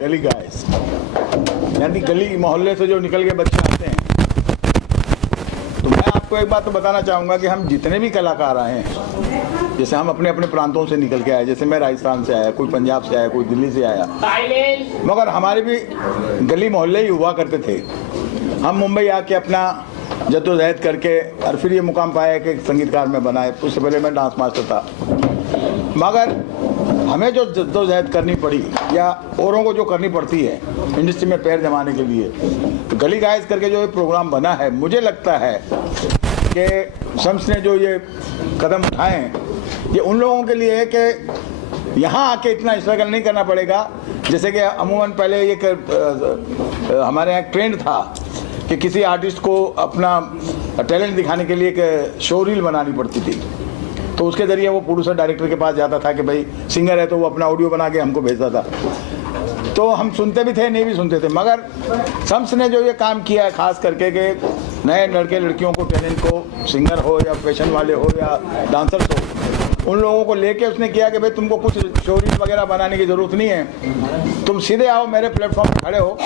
गली गाइस, यानी गली मोहल्ले से जो निकल के बच्चे आते हैं। तो मैं आपको एक बात तो बताना चाहूँगा कि हम जितने भी कलाकार आए हैं, जैसे हम अपने अपने प्रांतों से निकल के आए, जैसे मैं राजस्थान से आया, कोई पंजाब से आया, कोई दिल्ली से आया, मगर हमारे भी गली मोहल्ले ही हुआ करते थे। हम मुंबई आके अपना जद्दोजहद करके और फिर ये मुकाम पाया कि संगीतकार में बनाए। उससे पहले मैं डांस मास्टर था, मगर हमें जो जद्दोजहद करनी पड़ी या औरों को जो करनी पड़ती है इंडस्ट्री में पैर जमाने के लिए, तो गली गाइस करके जो ये प्रोग्राम बना है, मुझे लगता है कि शम्स ने जो ये कदम उठाए हैं, ये उन लोगों के लिए है कि यहाँ आके इतना स्ट्रगल नहीं करना पड़ेगा। जैसे कि अमूमन पहले ये हमारे यहाँ ट्रेंड था कि किसी आर्टिस्ट को अपना टैलेंट दिखाने के लिए एक शो रील बनानी पड़ती थी, तो उसके ज़रिए वो प्रोड्यूसर डायरेक्टर के पास जाता था कि भाई सिंगर है, तो वो अपना ऑडियो बना के हमको भेजता था। तो हम सुनते भी थे, नहीं भी सुनते थे, मगर शम्स ने जो ये काम किया है खास करके कि नए लड़के लड़कियों को, टैलेंट को, सिंगर हो या फैशन वाले हो या डांसर्स हो, उन लोगों को लेके उसने किया कि भाई तुमको कुछ स्टोरी वगैरह बनाने की ज़रूरत नहीं है, तुम सीधे आओ मेरे प्लेटफॉर्म पर खड़े हो।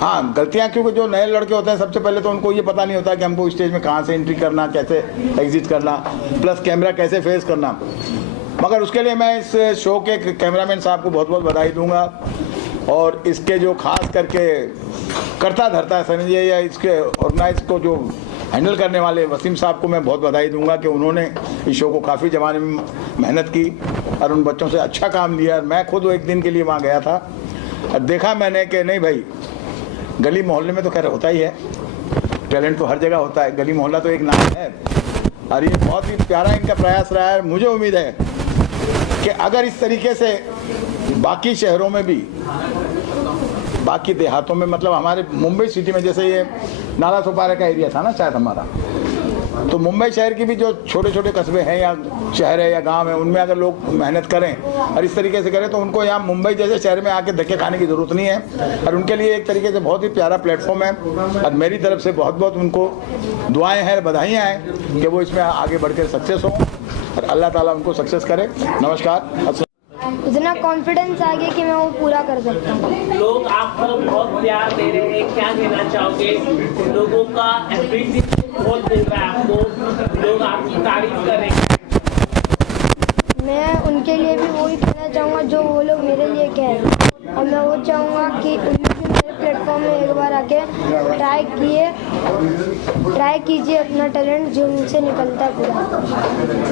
हाँ, गलतियाँ क्योंकि जो नए लड़के होते हैं सबसे पहले तो उनको ये पता नहीं होता कि हमको स्टेज में कहाँ से एंट्री करना, कैसे एग्जिट करना, प्लस कैमरा कैसे फेस करना। मगर उसके लिए मैं इस शो के कैमरामैन साहब को बहुत बहुत बधाई दूंगा, और इसके जो खास करके करता धरता समझिए या इसके ऑर्गेनाइज को जो हैंडल करने वाले वसीम साहब को मैं बहुत बधाई दूंगा कि उन्होंने इस शो को काफ़ी जमाने में मेहनत की और उन बच्चों से अच्छा काम लिया। मैं खुद एक दिन के लिए वहाँ गया था और देखा मैंने कि नहीं भाई, गली मोहल्ले में तो खैर होता ही है, टैलेंट तो हर जगह होता है, गली मोहल्ला तो एक नाम है, और ये बहुत ही प्यारा इनका प्रयास रहा है। मुझे उम्मीद है कि अगर इस तरीके से बाकी शहरों में भी, बाकी देहातों में, मतलब हमारे मुंबई सिटी में, जैसे ये नाला सोपारा का एरिया था ना शायद हमारा, तो मुंबई शहर की भी जो छोटे छोटे कस्बे हैं या शहर है या गांव है, उनमें अगर लोग मेहनत करें और इस तरीके से करें तो उनको यहाँ मुंबई जैसे शहर में आके धक्के खाने की ज़रूरत नहीं है, और उनके लिए एक तरीके से बहुत ही प्यारा प्लेटफॉर्म है। और मेरी तरफ से बहुत बहुत उनको दुआएँ हैं, बधाइयाँ हैं कि वो इसमें आगे बढ़कर सक्सेस हों और अल्लाह ताला उनको सक्सेस करे। नमस्कार। इतना कॉन्फिडेंस आ गया कि मैं वो पूरा कर सकता हूँ। लोग आप पर बहुत प्यार दे रहे हैं, क्या कहना चाहोगे? लोगों का एप्रिसिएशन बहुत मिल रहा है आपको, लोग आपकी तारीफ कर रहे हैं। मैं उनके लिए भी वही कहना चाहूँगा जो वो लोग मेरे लिए कह रहे हैं, और मैं वो चाहूँगा कि उन लोग भी मेरे प्लेटफॉर्म में एक बार आके ट्राई कीजिए अपना टैलेंट जो उनसे निकलता है पूरा।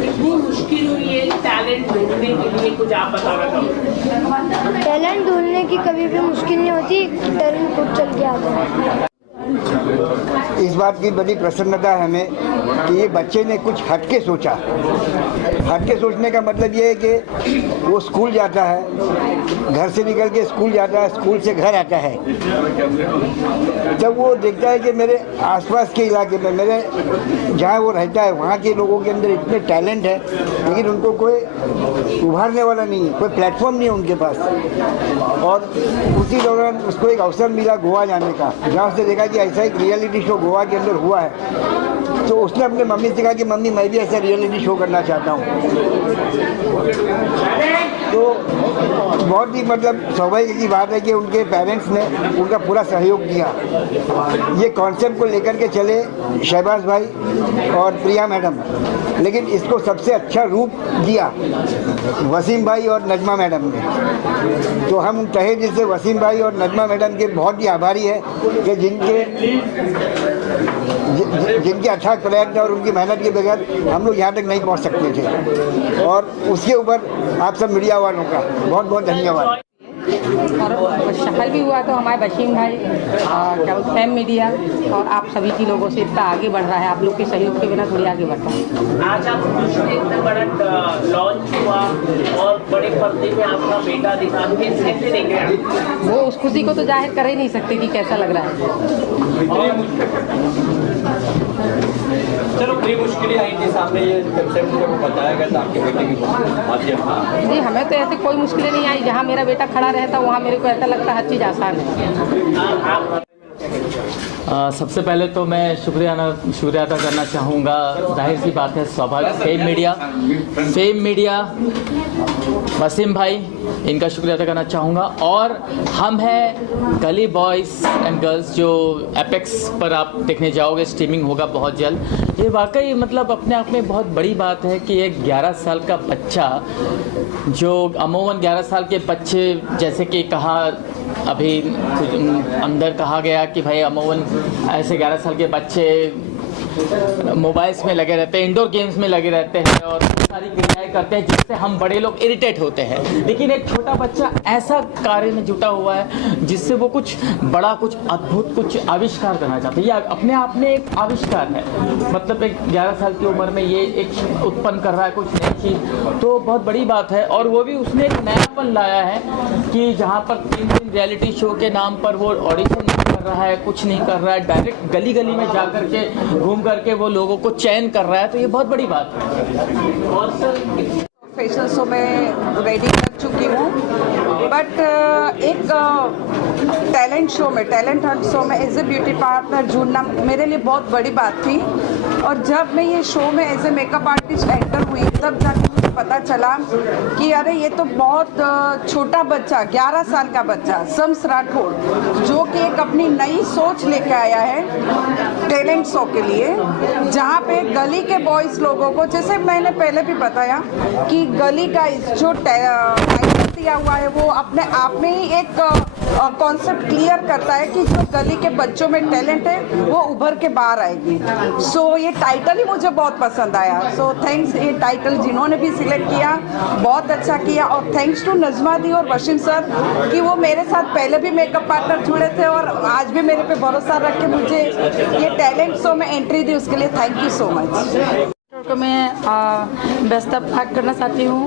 कितनी मुश्किल हुई है टैलेंट ढूंढने के लिए, कुछ आप बताना चाहोगे? टैलेंट ढूंढने की कभी भी मुश्किल नहीं होती, टैलेंट खुद चल के आता है। इस बात की बड़ी प्रसन्नता है हमें कि ये बच्चे ने कुछ हटके सोचा। हटके सोचने का मतलब ये है कि वो स्कूल जाता है, घर से निकल के स्कूल जाता है, स्कूल से घर आता है, जब वो देखता है कि मेरे आसपास के इलाके में, मेरे जहाँ वो रहता है वहाँ के लोगों के अंदर इतने टैलेंट है, लेकिन उनको कोई उभारने वाला नहीं है, कोई प्लेटफॉर्म नहीं है उनके पास। और उसी दौरान उसको एक अवसर मिला गोवा जाने का, जहाँ उसने देखा कि ऐसा एक रियलिटी शो गोवा के अंदर हुआ है, तो उसने अपने मम्मी से कहा कि मम्मी मैं भी ऐसा रियलिटी शो करना चाहता हूँ। तो बहुत ही मतलब स्वाभाविक की बात है कि उनके पेरेंट्स ने उनका पूरा सहयोग दिया। ये कॉन्सेप्ट को लेकर के चले शहबाज भाई और प्रिया मैडम, लेकिन इसको सबसे अच्छा रूप दिया वसीम भाई और नजमा मैडम ने। तो हम तहे दिल से वसीम भाई और नजमा मैडम के बहुत ही आभारी है कि जिनके अच्छा प्रयत्न और उनकी मेहनत के बगैर हम लोग यहाँ तक नहीं पहुँच सकते थे। और उसके ऊपर आप सब मीडिया वालों का बहुत बहुत धन्यवाद। और सफल भी हुआ तो हमारे वसीम भाई और क्या बोलते फैम मीडिया और आप सभी की लोगों से इतना आगे बढ़ रहा है, आप लोग के सहयोग के बिना थोड़ी आगे बढ़ता है। आज आप खुश हैं, इतना बड़ा लॉन्च हुआ और बड़े पर्दे में आपका बेटा दिखा, कैसे देख रहे हैं? वो उस खुशी को तो जाहिर कर ही नहीं सकते कि कैसा लग रहा है। चलो बड़ी मुश्किलें आई थी सामने, ये कंसेप्ट जब बताया गया था आपके बेटे की माध्यम जी, हमें तो ऐसे कोई मुश्किलें नहीं आई। जहाँ मेरा बेटा खड़ा रहता वहाँ मेरे को ऐसा लगता हर चीज़ आसान है। सबसे पहले तो मैं शुक्रिया अदा करना चाहूँगा। जाहिर सी बात है, स्वाभाविक फेम मीडिया वसीम भाई, इनका शुक्रिया अदा करना चाहूँगा। और हम हैं गली बॉयज़ एंड गर्ल्स, जो एपेक्स पर आप देखने जाओगे, स्ट्रीमिंग होगा बहुत जल्द। ये वाकई मतलब अपने आप में बहुत बड़ी बात है कि एक 11 साल का बच्चा, जो अमूमन 11 साल के बच्चे, जैसे कि कहा अभी अंदर कहा गया कि भाई अमूमन ऐसे 11 साल के बच्चे मोबाइल्स में लगे रहते हैं, इंडोर गेम्स में लगे रहते हैं और सारी क्रियाएं करते हैं जिससे हम बड़े लोग इरिटेट होते हैं। लेकिन एक छोटा बच्चा ऐसा कार्य में जुटा हुआ है जिससे वो कुछ बड़ा, कुछ अद्भुत, कुछ आविष्कार करना चाहते हैं। ये अपने आप में एक आविष्कार है। मतलब एक 11 साल की उम्र में ये एक उत्पन्न कर रहा है कुछ नई चीज़, तो बहुत बड़ी बात है। और वो भी उसने एक नयापन लाया है कि जहाँ पर 3 दिन रियलिटी शो के नाम पर वो ऑडिशन नहीं कर रहा है, कुछ नहीं कर रहा है, डायरेक्ट गली गली में जा करके घूम करके वो लोगों को चयन कर रहा है, तो ये बहुत बड़ी बात है। और सर फैशन शो में रेडी कर चुकी हूँ, बट एक टैलेंट शो में, टैलेंट हंट शो में एज ए ब्यूटी पार्टनर जुड़ना मेरे लिए बहुत बड़ी बात थी। और जब मैं ये शो में as a makeup artist enter हुई, तब जाकर मुझे पता चला कि अरे ये तो बहुत छोटा बच्चा, 11 साल का बच्चा शम्स राठौड़, जो कि एक अपनी नई सोच लेके आया है टैलेंट शो के लिए, जहाँ पे गली के बॉयज़ लोगों को, जैसे मैंने पहले भी बताया कि गली का जो टाइटल दिया हुआ है वो अपने आप में ही एक कॉन्सेप्ट क्लियर करता है कि जो गली के बच्चों में टैलेंट है वो उभर के बाहर आएगी। सो ये टाइटल ही मुझे बहुत पसंद आया। सो थैंक्स, ये टाइटल जिन्होंने भी सिलेक्ट किया बहुत अच्छा किया। और थैंक्स टू नजमा दी और वसीम सर कि वो मेरे साथ पहले भी मेकअप पार्टनर जुड़े थे और आज भी मेरे पे भरोसा रख के मुझे ये टैलेंट शो में एंट्री दी, उसके लिए थैंक यू सो मच। को मैं बेस्ट ऑफ लक करना चाहती हूँ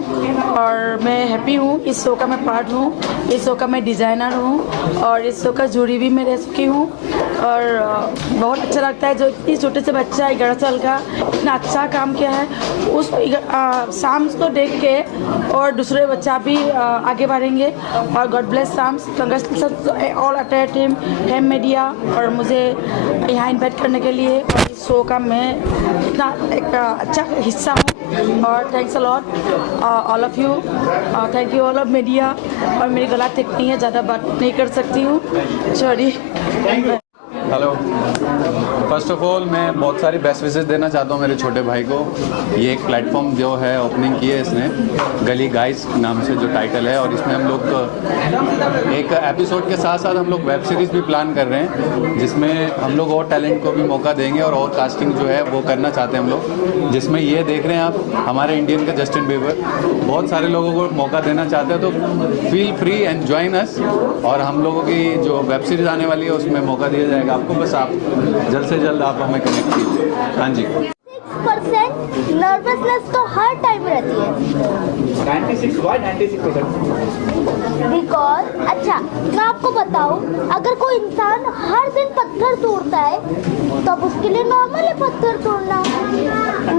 और मैं हैप्पी हूँ इस शो का मैं पार्ट हूँ, इस शो का मैं डिज़ाइनर हूँ और इस शो का जूरी भी मैं रह चुकी हूँ। और बहुत अच्छा लगता है जो इतनी छोटे से बच्चा 11 साल का इतना अच्छा काम किया है, उस शाम्स को देख के और दूसरे बच्चा भी आगे बढ़ेंगे। और God bless Shams, congratulation all attend team, fame media, और मुझे यहाँ इन्वाइट करने के लिए। और इस शो का मैं इतना एक अच्छा हिस्सा हूँ और thanks a lot all of you, thank you all of media. और मेरी गला ठीक नहीं है, ज़्यादा बात नहीं कर सकती हूँ, sorry. Hello, first of all मैं बहुत सारी बेस्ट विशेस देना चाहता हूँ मेरे छोटे भाई को। ये एक प्लेटफॉर्म जो है ओपनिंग की है इसने, गली गाइस नाम से जो टाइटल है, और इसमें हम लोग एक एपिसोड के साथ साथ हम लोग वेब सीरीज़ भी प्लान कर रहे हैं, जिसमें हम लोग और टैलेंट को भी मौका देंगे और कास्टिंग जो है वो करना चाहते हैं हम लोग। जिसमें ये देख रहे हैं आप हमारे इंडियन के जस्टिन बीबर, बहुत सारे लोगों को मौका देना चाहते हैं, तो feel free and join us. और हम लोगों की जो वेब सीरीज़ आने वाली है उसमें मौका दिया जाएगा आपको, बस आप जल्द से जल्द आप हमें कनेक्ट कीजिए। हाँ जी। 6% नर्वसनेस तो हर टाइम रहती है। 96% बिकॉज अच्छा मैं आपको बताऊं, अगर कोई इंसान हर दिन पत्थर तोड़ता है तब उसके लिए नॉर्मल है पत्थर तोड़ना।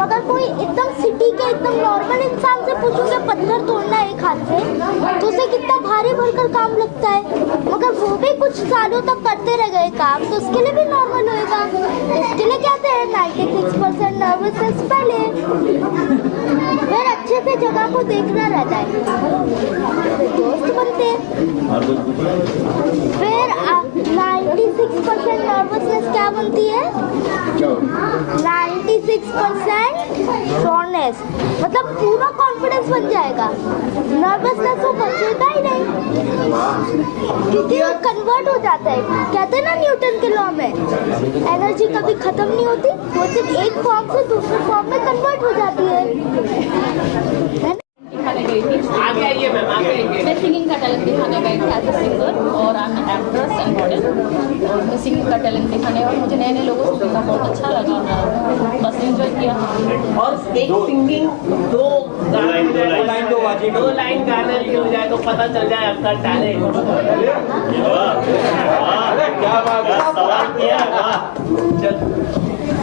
मगर कोई एकदम सिटी के एकदम नॉर्मल इंसान से पूछोगे पत्थर तोड़ना एक हाथ से तो उसे कितना भारी भरकर काम लगता है, मगर वो भी कुछ सालों तक करते रह गए काम, तो उसके लिए भी नॉर्मल होएगा। इसके लिए कहते हैं 96% नर्वसनेस पहले, फिर अच्छे से जगह को देखना रहता है, फिर दोस्त बनते हैं, फिर 96% नर्वसनेस क्या बनती है? 96% श्योरनेस, मतलब पूरा कॉन्फिडेंस बन जाएगा, नर्वसनेस वो बचेगा ही नहीं, क्योंकि वो कन्वर्ट हो जाता है। कहते हैं ना न्यूटन के लॉ में एनर्जी कभी खत्म नहीं होती, वो सिर्फ एक फॉर्म से दूसरे फॉर्म में कन्वर्ट हो जाती है। दिखाने गई थी, आगे आइए मैम, आगे आइए। मैं सिंगिंग का टैलेंट दिखाने गई थी एज ए सिंगर, और I am actress and model. मैं सिंगिंग का टैलेंट दिखाने, और मुझे नए नए लोगों को सुनना बहुत अच्छा लगा, बस एंजॉय किया। और एक सिंगिंग दो लाइन गाने भी हो जाए तो पता चल जाए आपका टैलेंट। क्या बात है, सवाल किया।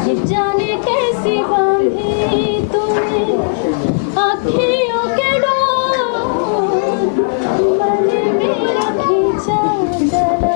ये जाने कैसी बांधी तूने आँखियों के डोर, मन में रखी चादर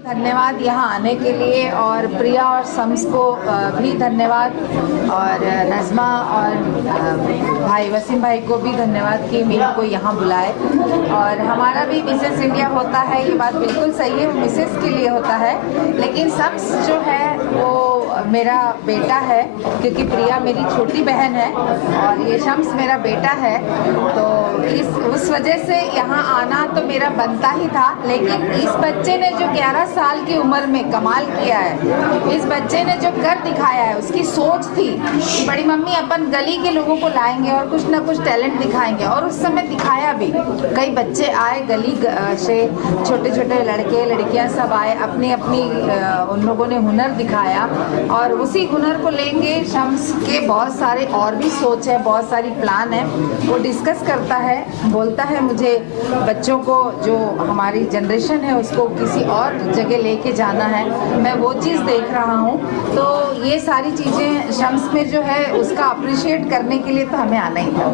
धन्यवाद यहाँ आने के लिए, और प्रिया और शम्स को भी धन्यवाद, और नज़मा और भाई वसीम भाई को भी धन्यवाद कि मेरे को यहाँ बुलाए। और हमारा भी मिसेस इंडिया होता है, ये बात बिल्कुल सही है, वो मिसेस के लिए होता है, लेकिन शम्स जो है वो मेरा बेटा है, क्योंकि प्रिया मेरी छोटी बहन है और ये शम्स मेरा बेटा है। तो उस वजह से यहाँ आना तो मेरा बनता ही था। लेकिन इस बच्चे ने जो 11 साल की उम्र में कमाल किया है, इस बच्चे ने जो कर दिखाया है, उसकी सोच थी कि बड़ी मम्मी अपन गली के लोगों को लाएंगे और कुछ ना कुछ टैलेंट दिखाएंगे, और उस समय दिखाया भी। कई बच्चे आए गली से, छोटे छोटे लड़के लड़कियां सब आए, अपनी अपनी उन लोगों ने हुनर दिखाया, और उसी हुनर को लेंगे शम्स के बहुत सारे और भी सोच है, बहुत सारी प्लान है, वो डिस्कस करता है, बोलता है मुझे बच्चों को, जो हमारी जनरेशन है उसको किसी और जगह लेके जाना है, मैं वो चीज़ देख रहा हूँ। तो ये सारी चीज़ें शम्स में जो है उसका अप्रिशिएट करने के लिए तो हमें आना ही था।